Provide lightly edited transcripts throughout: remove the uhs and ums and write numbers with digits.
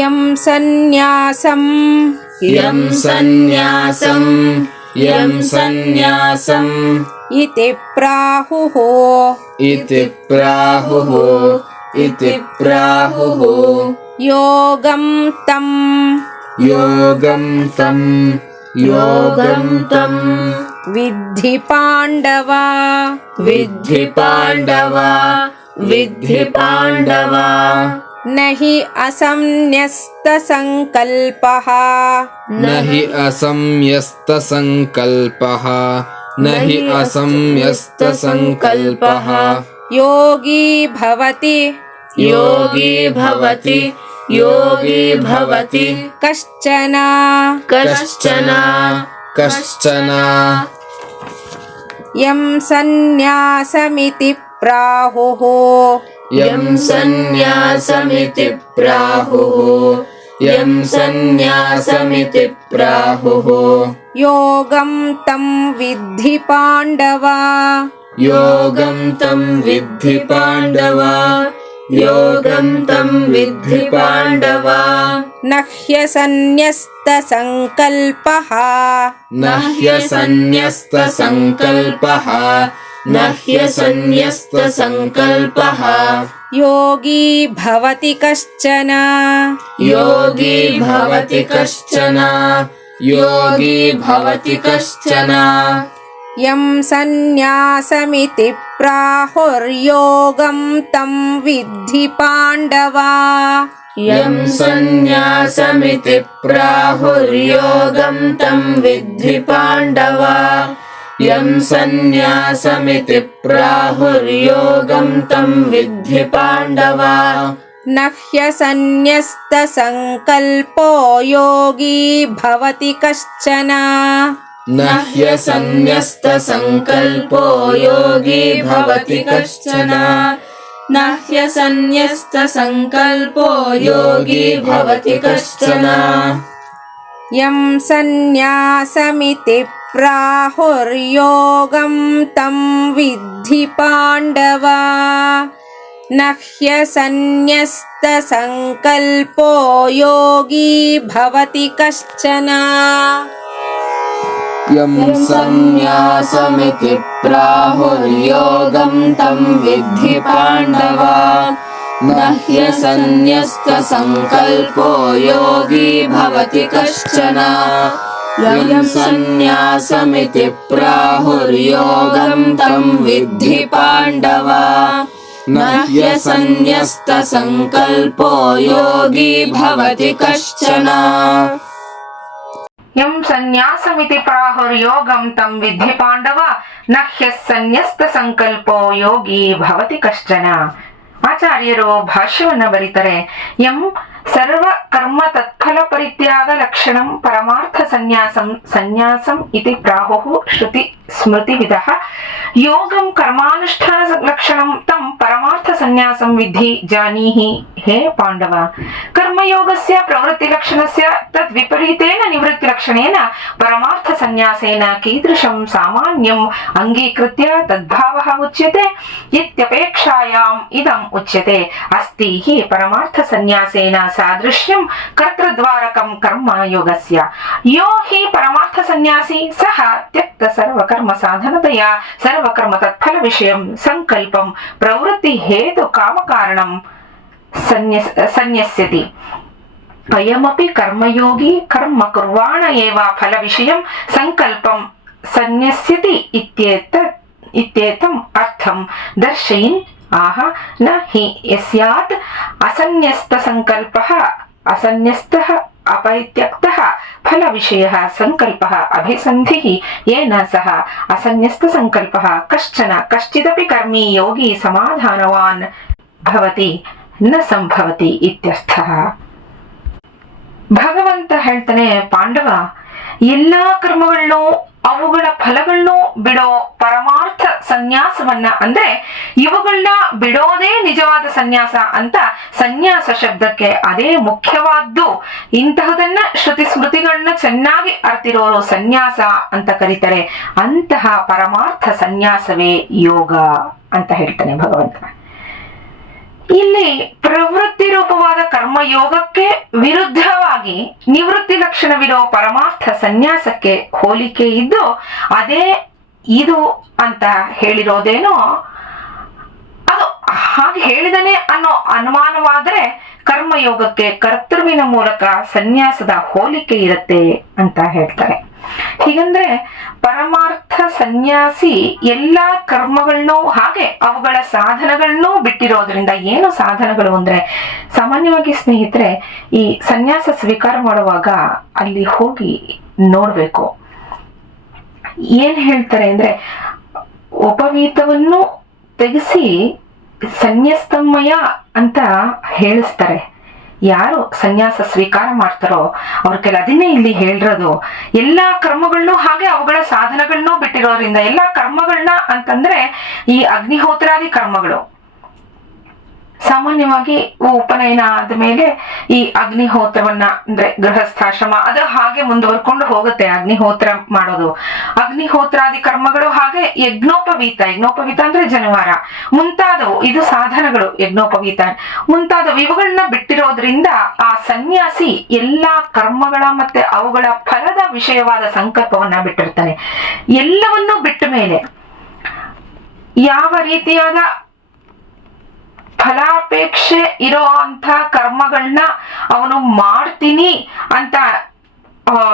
M ಸನ್ಯಾಸಂ M ಸನ್ಯಾಸಂ M ಸನ್ಯಾಸಂ ಇತಿ ಪ್ರಾಹುಃ ಇತಿ ಪ್ರಾಹುಃ ಇತಿ ಪ್ರಾಹುಃ ಯೋಗಂ ತಂ ಯೋಗಂ ತಂ ಯೋಗಂ ತಂ ವಿದ್ಧಿ ಪಾಂಡವ ವಿದ್ಧಿ ಪಾಂಡವ ವಿದ್ಧಿ ಪಾಂಡವ ನ ಹಿ ಅಸಂನ್ಯಸ್ತ ಸಂಕಲ್ಪಃ ನ ಹಿ ಅಸಂಯಸ್ತ ಸಂಕಲ್ಪಃ ನ ಹಿ ಅಸಂಯಸ್ತ ಸಂಕಲ್ಪಃ ಯೋಗಿ ಭವತಿ ಯೋಗಿ ಭವತಿ ಯೋಗಿ ಭವತಿ ಕಶ್ಚನ ಕಶ್ಚನ ಕಶ್ಚನ ಯಂ ಸನ್ಯಾಸಮಿತಿ ಪ್ರಾಹುಃ ಯಂ ಸನ್ಯಾಸಮಿತಿ ಪ್ರಾಹುಃ ಯಂ ಸನ್ಯಾಸಮಿತಿ ಪ್ರಾಹುಃ ಯೋಗಂ ತಂ ವಿದ್ಧಿ ಪಾಂಡವ ಯೋಗಂ ತಂ ವಿದ್ಧಿ ಪಾಂಡವ ಯೋಗಂ ತಂ ವಿದ್ಧಿ ಪಾಂಡವ ನ ಹ್ಯಸನ್ಯಸ್ತ ಸಂಕಲ್ಪಃ ನ ಹ್ಯಸನ್ಯಸ್ತ ಸಂಕಲ್ಪಃ ನ ಹ್ಯಸನ್ಯಸ್ತ ಸಂಕಲ್ಪಃ ಯೋಗಿ ಭವತಿ ಕಶ್ಚನ ಯೋಗಿ ಭವತಿ ಕಶ್ಚನ ಯೋಗಿ ಭವತಿ ಕಶ್ಚನ ಯಂ ಸನ್ಯಾಸಮಿತಿ ಪ್ರಾಹುರ್ಯೋಗಂ ತಂ ವಿದ್ಧಿ ಪಾಂಡವ ಯಂ ಸನ್ಯಾಸಮಿತಿ ಪ್ರಾಹುರ್ಯೋಗಂ ತಂ ವಿದ್ಧಿ ಪಾಂಡವ ಯಂ ಸನ್ಯಾಸಮಿತಿ ಪ್ರಾಹುರ್ಯೋಗಂ ತಂ ವಿದ್ಧಿ ಪಾಂಡವ ನ ಹ್ಯಸನ್ಯಸ್ತ ಸಂಕಲ್ಪೋ ಯೋಗಿ ಭವತಿ ಕಶ್ಚನ ನ ಹ್ಯಸನ್ಯಸ್ತ ಸಂಕಲ್ಪೋ ಯೋಗಿ ಭವತಿ ಕಶ್ಚನ ನ ಹ್ಯಸನ್ಯಸ್ತ ಸಂಕಲ್ಪೋ ಯೋಗಿ ಭವತಿ ಕಶ್ಚನ ಯಂ ಸನ್ಯಾಸಮಿತಿ ಪ್ರಾಹುರ್ಯೋಗಂ ತಂ ವಿದ್ಧಿ ಪಾಂಡವ ನ ಹ್ಯಸನ್ಯಸ್ತ ಸಂಕಲ್ಪೋ ಯೋಗಿ ಭವತಿ ಕಶ್ಚನ ಯಂ ಸನ್ಯಾಸಮಿತಿ ಪ್ರಾಹುರ್ಯೋಗಂ ತಂ ವಿದ್ಧಿ ಪಾಂಡವ ನ ಹ್ಯಸನ್ಯಸ್ತ ಸಂಕಲ್ಪೋ ಯೋಗಿ ಭವತಿ ಕಶ್ಚನ ಯಂ ಸನ್ಯಾಸಮಿತಿ ಪ್ರಾಹುರ್ಯೋಗಂ ತಂ ವಿದ್ಧಿ ಪಾಂಡವ ನ ಹ್ಯಸನ್ಯಸ್ತ ಸಂಕಲ್ಪೋ ಯೋಗಿ ಭವತಿ ಕಶ್ಚನ ಯಂ ಸನ್ಯಾಸಮಿತಿ ಪ್ರಾಹುರ್ಯೋಗಂ ತಂ ವಿದ್ಧಿ ಪಾಂಡವ ನ ಹ್ಯಸನ್ಯಸ್ತ ಸಂಕಲ್ಪೋ ಯೋಗಿ ಭವತಿ ಕಶ್ಚನ. ಆಚಾರ್ಯರು ಭಾಷ್ಯವನ್ನ ಬರೀತಾರೆ. ಯಂ ಸರ್ವ ಕರ್ಮ ತತ್ಫಲ ಪರಿತ್ಯಾಗ ಲಕ್ಷಣಂ ಪರಮಾರ್ಥ ಸನ್ಯಾಸಂ ಸನ್ಯಾಸಂ ಇತಿ ಪ್ರಾಹುಃ ಶ್ರುತಿ ಸ್ಮೃತಿವಿದಃ ಯೋಗಂ ಕರ್ಮಾನುಷ್ಠಾನ ಲಕ್ಷಣಂ ತಂ ಪರಮಾರ್ಥ ಸನ್ಯಾಸಂ ವಿಧಿ ಜಾನೀಹಿ ಹೇ ಪಾಂಡವ. ಕರ್ಮಯೋಗಸ್ಯ ಪ್ರವೃತ್ತಿ ಲಕ್ಷಣಸ್ಯ ತದ್ ವಿಪರೀತೇನ ನಿವೃತ್ತಿ ಲಕ್ಷಣೇನ ಪರಮಾರ್ಥ ಸನ್ಯಾಸೇನ ಕೀದೃಶಂ ಸಾಮಾನ್ಯಂ ಅಂಗೀಕೃತ್ಯ ತದ್ಭಾವಃ ಉಚ್ಯತೆ ಇತ್ಯಪೇಕ್ಷಾಯಾಂ ಇದಂ ಉಚ್ಯತೆ. ಅಸ್ತಿ ಹಿ ಪರಮಾರ್ಥ ಸನ್ಯಾಸೇನ ಸಾದೃಶ್ಯಂ ಕರ್ತೃದ್ವಾರಕಂ ಕರ್ಮ ಯೋಗಸ್ಯ. ಯೋ ಹಿ ಪರಮಾರ್ಥ ಸನ್ಯಾಸಿ ಸಹ ತ್ಯಕ್ತ ಸರ್ವಕರ್ಮ ಸಾಧನತೆಯ ಸರ್ವಕರ್ಮ ತತ್ಫಲ ವಿಷಯಂ ಸಂಕಲ್ಪಂ ಪ್ರವೃತ್ತಿ ಹೇತು ಕಾಮಕಾರಣಂ ಸನ್ಯಸ್ಯತಿ. ಅಯಮಪಿ ಕರ್ಮಯೋಗಿ ಕರ್ಮ ಕುರ್ವಾಣ ಏವ ಫಲ ವಿಷಯಂ ಸಂಕಲ್ಪಂ ಸನ್ಯಸ್ಯತಿ ಇತ್ಯೇತಂ ಅರ್ಥಂ ದರ್ಶಯನ್ ಆಹ ನ ಹಿ ಯಸ್ಯಾತ್ ಅಸನ್ಯಸ್ತ ಸಂಕಲ್ಪಃ ಅಸನ್ಯಸ್ತಃ अपरित्यक्तः फल विषयः संकल्पः अभिसन्धिः येन सह असन्यस्त संकल्पः कश्चन कश्चिदपि कर्मी योगी समाधानवान् भवति न संभवति इत्यर्थः. ಭಗವಂತ ಹೇಳ್ತಾನೆ, ಪಾಂಡವ, ಎಲ್ಲಾ ಕರ್ಮಗಳನ್ನು ಅವುಗಳ ಫಲಗಳನ್ನು ಬಿಡೋ ಪರಮಾರ್ಥ ಸನ್ಯಾಸವನ್ನ, ಅಂದ್ರೆ ಇವುಗಳನ್ನ ಬಿಡೋದೇ ನಿಜವಾದ ಸನ್ಯಾಸ ಅಂತ ಸನ್ಯಾಸ ಶಬ್ದಕ್ಕೆ ಅದೇ ಮುಖ್ಯವಾದ್ದು. ಇಂತಹದನ್ನ ಶ್ರುತಿ ಸ್ಮೃತಿಗಳನ್ನ ಚೆನ್ನಾಗಿ ಅರ್ತಿರೋರು ಸನ್ಯಾಸ ಅಂತ ಕರೀತಾರೆ. ಅಂತಹ ಪರಮಾರ್ಥ ಸನ್ಯಾಸವೇ ಯೋಗ ಅಂತ ಹೇಳ್ತಾನೆ ಭಗವಂತ. ಇಲ್ಲಿ ಪ್ರವೃತ್ತಿ ರೂಪವಾದ ಕರ್ಮಯೋಗಕ್ಕೆ ವಿರುದ್ಧವಾಗಿ ನಿವೃತ್ತಿ ಲಕ್ಷಣವಿರೋ ಪರಮಾರ್ಥ ಸನ್ಯಾಸಕ್ಕೆ ಹೋಲಿಕೆ ಇದ್ದು ಅದೇ ಇದು ಅಂತ ಹೇಳಿರೋದೇನೋ ಅದು ಹಾಗೆ ಹೇಳಿದನೆ ಅನ್ನೋ ಅನುಮಾನವಾದರೆ ಕರ್ಮಯೋಗಕ್ಕೆ ಕರ್ತೃವಿನ ಮೂಲಕ ಸನ್ಯಾಸದ ಹೋಲಿಕೆ ಇರುತ್ತೆ ಅಂತ ಹೇಳ್ತಾರೆ. ಹೀಗಂದ್ರೆ ಪರಮಾರ್ಥ ಸನ್ಯಾಸಿ ಎಲ್ಲಾ ಕರ್ಮಗಳನ್ನೂ ಹಾಗೆ ಅವುಗಳ ಸಾಧನಗಳನ್ನೂ ಬಿಟ್ಟಿರೋದ್ರಿಂದ, ಏನು ಸಾಧನಗಳು ಅಂದ್ರೆ ಸಾಮಾನ್ಯವಾಗಿ ಸ್ನೇಹಿತರೆ ಈ ಸನ್ಯಾಸ ಸ್ವೀಕಾರ ಮಾಡುವಾಗ ಅಲ್ಲಿ ಹೋಗಿ ನೋಡ್ಬೇಕು. ಏನ್ ಹೇಳ್ತಾರೆ ಅಂದ್ರೆ ಉಪವೀತವನ್ನು ತೆಗೆಸಿ ಸನ್ಯಸ್ತಮಯ ಅಂತ ಹೇಳಿಸ್ತಾರೆ. ಯಾರು ಸನ್ಯಾಸ ಸ್ವೀಕಾರ ಮಾಡ್ತಾರೋ ಅವ್ರಿಗೆಲ್ಲ ಅದನ್ನೇ ಇಲ್ಲಿ ಹೇಳಿರೋದು. ಎಲ್ಲಾ ಕರ್ಮಗಳನ್ನೂ ಹಾಗೆ ಅವುಗಳ ಸಾಧನಗಳನ್ನೂ ಬಿಟ್ಟಿರೋದ್ರಿಂದ, ಎಲ್ಲಾ ಕರ್ಮಗಳನ್ನ ಅಂತಂದ್ರೆ ಈ ಅಗ್ನಿಹೋತ್ರಾದಿ ಕರ್ಮಗಳು ಸಾಮಾನ್ಯವಾಗಿ ಉಪನಯನ ಆದ್ಮೇಲೆ ಈ ಅಗ್ನಿಹೋತ್ರವನ್ನ ಅಂದ್ರೆ ಗೃಹಸ್ಥಾಶ್ರಮ ಅದು ಹಾಗೆ ಮುಂದುವರ್ಕೊಂಡು ಹೋಗುತ್ತೆ. ಅಗ್ನಿಹೋತ್ರ ಮಾಡೋದು, ಅಗ್ನಿಹೋತ್ರಾದಿ ಕರ್ಮಗಳು, ಹಾಗೆ ಯಜ್ಞೋಪವೀತ ಅಂದ್ರೆ ಜನವಾರ ಮುಂತಾದವು, ಇದು ಸಾಧನಗಳು. ಯಜ್ಞೋಪವೀತ ಮುಂತಾದವು ಇವುಗಳನ್ನ ಬಿಟ್ಟಿರೋದ್ರಿಂದ ಆ ಸನ್ಯಾಸಿ ಎಲ್ಲಾ ಕರ್ಮಗಳ ಮತ್ತೆ ಅವುಗಳ ಫಲದ ವಿಷಯವಾದ ಸಂಕಲ್ಪವನ್ನ ಬಿಟ್ಟಿರ್ತಾನೆ. ಎಲ್ಲವನ್ನೂ ಬಿಟ್ಟ ಮೇಲೆ ಯಾವ ರೀತಿಯಾದ ಫಲಾಪೇಕ್ಷೆ ಇರೋ ಅಂತ ಕರ್ಮಗಳನ್ನ ಅವನು ಮಾಡ್ತೀನಿ ಅಂತ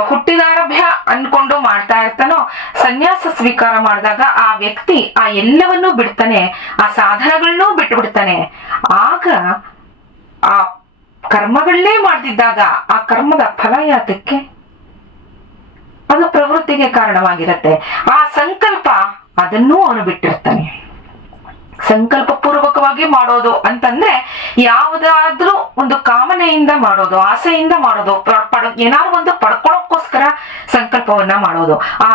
ಹುಟ್ಟಿದಾರಭ್ಯ ಅನ್ಕೊಂಡು ಮಾಡ್ತಾ ಇರ್ತಾನೋ, ಸನ್ಯಾಸ ಸ್ವೀಕಾರ ಮಾಡಿದಾಗ ಆ ವ್ಯಕ್ತಿ ಆ ಎಲ್ಲವನ್ನೂ ಬಿಡ್ತಾನೆ, ಆ ಸಾಧನಗಳನ್ನೂ ಬಿಟ್ಟು ಬಿಡ್ತಾನೆ. ಆಗ ಆ ಕರ್ಮಗಳನ್ನೇ ಮಾಡ್ತಿದ್ದಾಗ ಆ ಕರ್ಮದ ಫಲ ಯಾತಕ್ಕೆ? ಅದು ಪ್ರವೃತ್ತಿಗೆ ಕಾರಣವಾಗಿರುತ್ತೆ. ಆ ಸಂಕಲ್ಪ ಅದನ್ನೂ ಅವನು ಬಿಟ್ಟಿರ್ತಾನೆ. ಸಂಕಲ್ಪ ಪೂರ್ವಕವಾಗಿ ಮಾಡೋದು ಅಂತಂದ್ರೆ ಯಾವುದಾದ್ರೂ ಒಂದು ಕಾಮನೆಯಿಂದ ಮಾಡೋದು, ಆಸೆಯಿಂದ ಮಾಡೋದು, ಏನಾದ್ರು ಒಂದು ಪಡ್ಕೊಳ್ಳೋಕ್ಕೋಸ್ಕರ ಸಂಕಲ್ಪವನ್ನ ಮಾಡೋದು. ಆ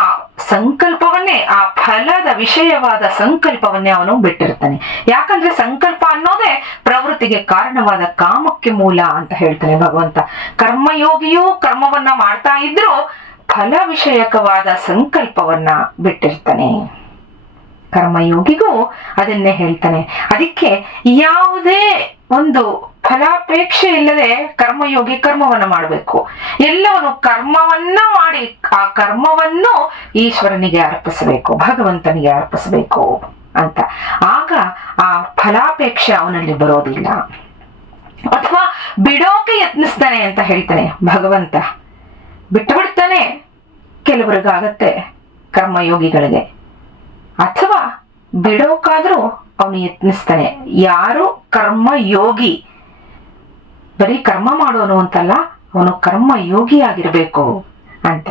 ಸಂಕಲ್ಪವನ್ನೇ, ಆ ಫಲದ ವಿಷಯವಾದ ಸಂಕಲ್ಪವನ್ನೇ ಅವನು ಬಿಟ್ಟಿರ್ತಾನೆ. ಯಾಕಂದ್ರೆ ಸಂಕಲ್ಪ ಅನ್ನೋದೇ ಪ್ರವೃತ್ತಿಗೆ ಕಾರಣವಾದ ಕಾಮಕ್ಕೆ ಮೂಲ ಅಂತ ಹೇಳ್ತಾನೆ ಭಗವಂತ. ಕರ್ಮಯೋಗಿಯೂ ಕರ್ಮವನ್ನ ಮಾಡ್ತಾ ಇದ್ರೂ ಫಲ ವಿಷಯಕವಾದ ಸಂಕಲ್ಪವನ್ನ ಬಿಟ್ಟಿರ್ತಾನೆ. ಕರ್ಮಯೋಗಿಗೂ ಅದನ್ನೇ ಹೇಳ್ತಾನೆ. ಅದಕ್ಕೆ ಯಾವುದೇ ಒಂದು ಫಲಾಪೇಕ್ಷೆ ಇಲ್ಲದೆ ಕರ್ಮಯೋಗಿ ಕರ್ಮವನ್ನ ಮಾಡಬೇಕು. ಎಲ್ಲವನ್ನು ಕರ್ಮವನ್ನ ಮಾಡಿ ಆ ಕರ್ಮವನ್ನು ಈಶ್ವರನಿಗೆ ಅರ್ಪಿಸಬೇಕು, ಭಗವಂತನಿಗೆ ಅರ್ಪಿಸಬೇಕು ಅಂತ. ಆಗ ಆ ಫಲಾಪೇಕ್ಷೆ ಅವನಲ್ಲಿ ಬರೋದಿಲ್ಲ. ಅಥವಾ ಬಿಡೋಕೆ ಯತ್ನಿಸ್ತಾನೆ ಅಂತ ಹೇಳ್ತಾನೆ ಭಗವಂತ. ಬಿಟ್ಟು ಬಿಡ್ತಾನೆ ಕೆಲವರಿಗಾಗತ್ತೆ ಕರ್ಮಯೋಗಿಗಳಿಗೆ, ಅಥವಾ ಬಿಡೋಕಾದ್ರೂ ಅವನು ಯತ್ನಿಸ್ತಾನೆ. ಯಾರು ಕರ್ಮಯೋಗಿ, ಬರೀ ಕರ್ಮ ಮಾಡೋನು ಅಂತಲ್ಲ, ಅವನು ಕರ್ಮಯೋಗಿ ಆಗಿರ್ಬೇಕು ಅಂತ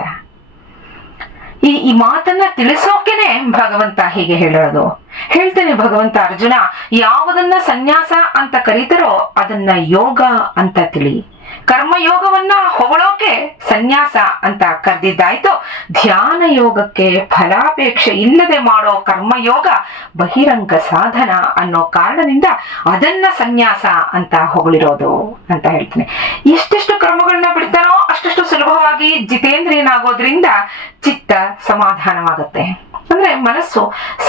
ಈ ಮಾತನ್ನ ತಿಳಿಸೋಕೆನೆ ಭಗವಂತ ಹೀಗೆ ಹೇಳೋದು. ಹೇಳ್ತೇನೆ ಭಗವಂತ, ಅರ್ಜುನ ಯಾವುದನ್ನ ಸನ್ಯಾಸ ಅಂತ ಕರೀತಾರೋ ಅದನ್ನ ಯೋಗ ಅಂತ ತಿಳಿ. ಕರ್ಮಯೋಗವನ್ನ ಹೊಗಳೋಕೆ ಸನ್ಯಾಸ ಅಂತ ಕರೆದಿದ್ದಾಯ್ತು. ಧ್ಯಾನ ಯೋಗಕ್ಕೆ ಫಲಾಪೇಕ್ಷೆ ಇಲ್ಲದೆ ಮಾಡೋ ಕರ್ಮಯೋಗ ಬಹಿರಂಗ ಸಾಧನ ಅನ್ನೋ ಕಾರಣದಿಂದ ಅದನ್ನ ಸನ್ಯಾಸ ಅಂತ ಹೊಗಳಿರೋದು ಅಂತ ಹೇಳ್ತೀನಿ. ಎಷ್ಟೆಷ್ಟು ಕರ್ಮಗಳನ್ನ ಬಿಡ್ತಾನೋ ಅಷ್ಟಷ್ಟು ಸುಲಭವಾಗಿ ಜಿತೇಂದ್ರಿಯನಾಗೋದ್ರಿಂದ ಚಿತ್ತ ಸಮಾಧಾನವಾಗುತ್ತೆ. ಅಂದ್ರೆ ಮನಸ್ಸು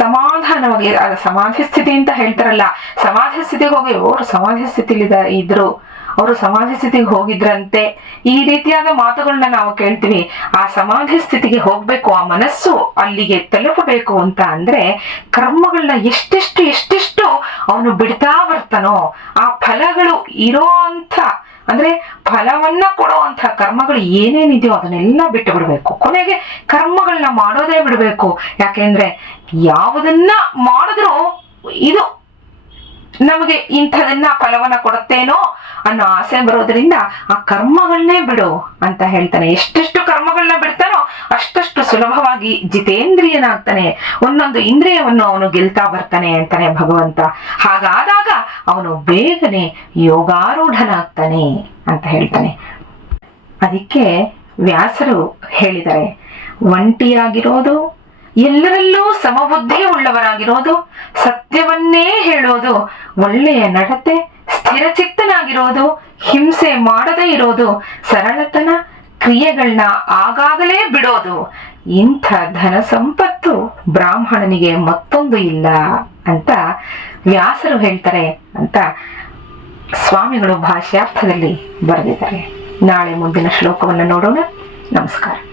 ಸಮಾಧಾನವಾಗಿ, ಅದ ಸಮಾಧಿ ಸ್ಥಿತಿ ಅಂತ ಹೇಳ್ತಾರಲ್ಲ, ಸಮಾಧಿ ಸ್ಥಿತಿಗೆ ಹೋಗಿ ಅವರು ಸಮಾಧಿ ಸ್ಥಿತಿಲಿ ಇದ್ರು, ಅವರು ಸಮಾಧಿ ಸ್ಥಿತಿಗೆ ಹೋಗಿದ್ರಂತೆ, ಈ ರೀತಿಯಾದ ಮಾತುಗಳನ್ನ ನಾವು ಕೇಳ್ತೀವಿ. ಆ ಸಮಾಧಿ ಸ್ಥಿತಿಗೆ ಹೋಗ್ಬೇಕು, ಆ ಮನಸ್ಸು ಅಲ್ಲಿಗೆ ತಲುಪಬೇಕು ಅಂತ ಅಂದ್ರೆ ಕರ್ಮಗಳನ್ನ ಎಷ್ಟೆಷ್ಟು ಅವನು ಬಿಡ್ತಾ ಬರ್ತಾನೋ, ಆ ಫಲಗಳು ಇರೋ ಅಂತ ಅಂದ್ರೆ ಫಲವನ್ನ ಕೊಡೋ ಅಂತ ಕರ್ಮಗಳು ಏನೇನಿದೆಯೋ ಅದನ್ನೆಲ್ಲ ಬಿಟ್ಟು ಬಿಡ್ಬೇಕು. ಕೊನೆಗೆ ಕರ್ಮಗಳನ್ನ ಮಾಡೋದೇ ಬಿಡ್ಬೇಕು. ಯಾಕೆಂದ್ರೆ ಯಾವುದನ್ನ ಮಾಡಿದ್ರು ಇದು ನಮಗೆ ಇಂಥದನ್ನ ಫಲವನ್ನ ಕೊಡುತ್ತೇನೋ ಅನ್ನೋ ಆಸೆ ಬರೋದ್ರಿಂದ ಆ ಕರ್ಮಗಳನ್ನೇ ಬಿಡು ಅಂತ ಹೇಳ್ತಾನೆ. ಎಷ್ಟೆಷ್ಟು ಕರ್ಮಗಳನ್ನ ಬಿಡ್ತಾನೋ ಅಷ್ಟಷ್ಟು ಸುಲಭವಾಗಿ ಜಿತೇಂದ್ರಿಯನಾಗ್ತಾನೆ, ಒಂದೊಂದು ಇಂದ್ರಿಯವನ್ನು ಅವನು ಗೆಲ್ತಾ ಬರ್ತಾನೆ ಅಂತಾನೆ ಭಗವಂತ. ಹಾಗಾದಾಗ ಅವನು ಬೇಗನೆ ಯೋಗಾರೂಢನಾಗ್ತಾನೆ ಅಂತ ಹೇಳ್ತಾನೆ. ಅದಕ್ಕೆ ವ್ಯಾಸರು ಹೇಳಿದ್ದಾರೆ, ಒಂಟಿಯಾಗಿರೋದು, ಎಲ್ಲರಲ್ಲೂ ಸಮಬುದ್ಧಿ ಉಳ್ಳವರಾಗಿರೋದು, ಸತ್ಯವನ್ನೇ ಹೇಳೋದು, ಒಳ್ಳೆಯ ನಡತೆ, ಸ್ಥಿರಚಿತ್ತನಾಗಿರೋದು, ಹಿಂಸೆ ಮಾಡದೇ ಇರೋದು, ಸರಳತನ, ಕ್ರಿಯೆಗಳನ್ನ ಆಗಾಗಲೇ ಬಿಡೋದು, ಇಂಥ ಧನ ಸಂಪತ್ತು ಬ್ರಾಹ್ಮಣನಿಗೆ ಮತ್ತೊಂದು ಇಲ್ಲ ಅಂತ ವ್ಯಾಸರು ಹೇಳ್ತಾರೆ ಅಂತ ಸ್ವಾಮಿಗಳು ಭಾಷ್ಯಾರ್ಥದಲ್ಲಿ ಬರೆದಿದ್ದಾರೆ. ನಾಳೆ ಮುಂದಿನ ಶ್ಲೋಕವನ್ನು ನೋಡೋಣ. ನಮಸ್ಕಾರ.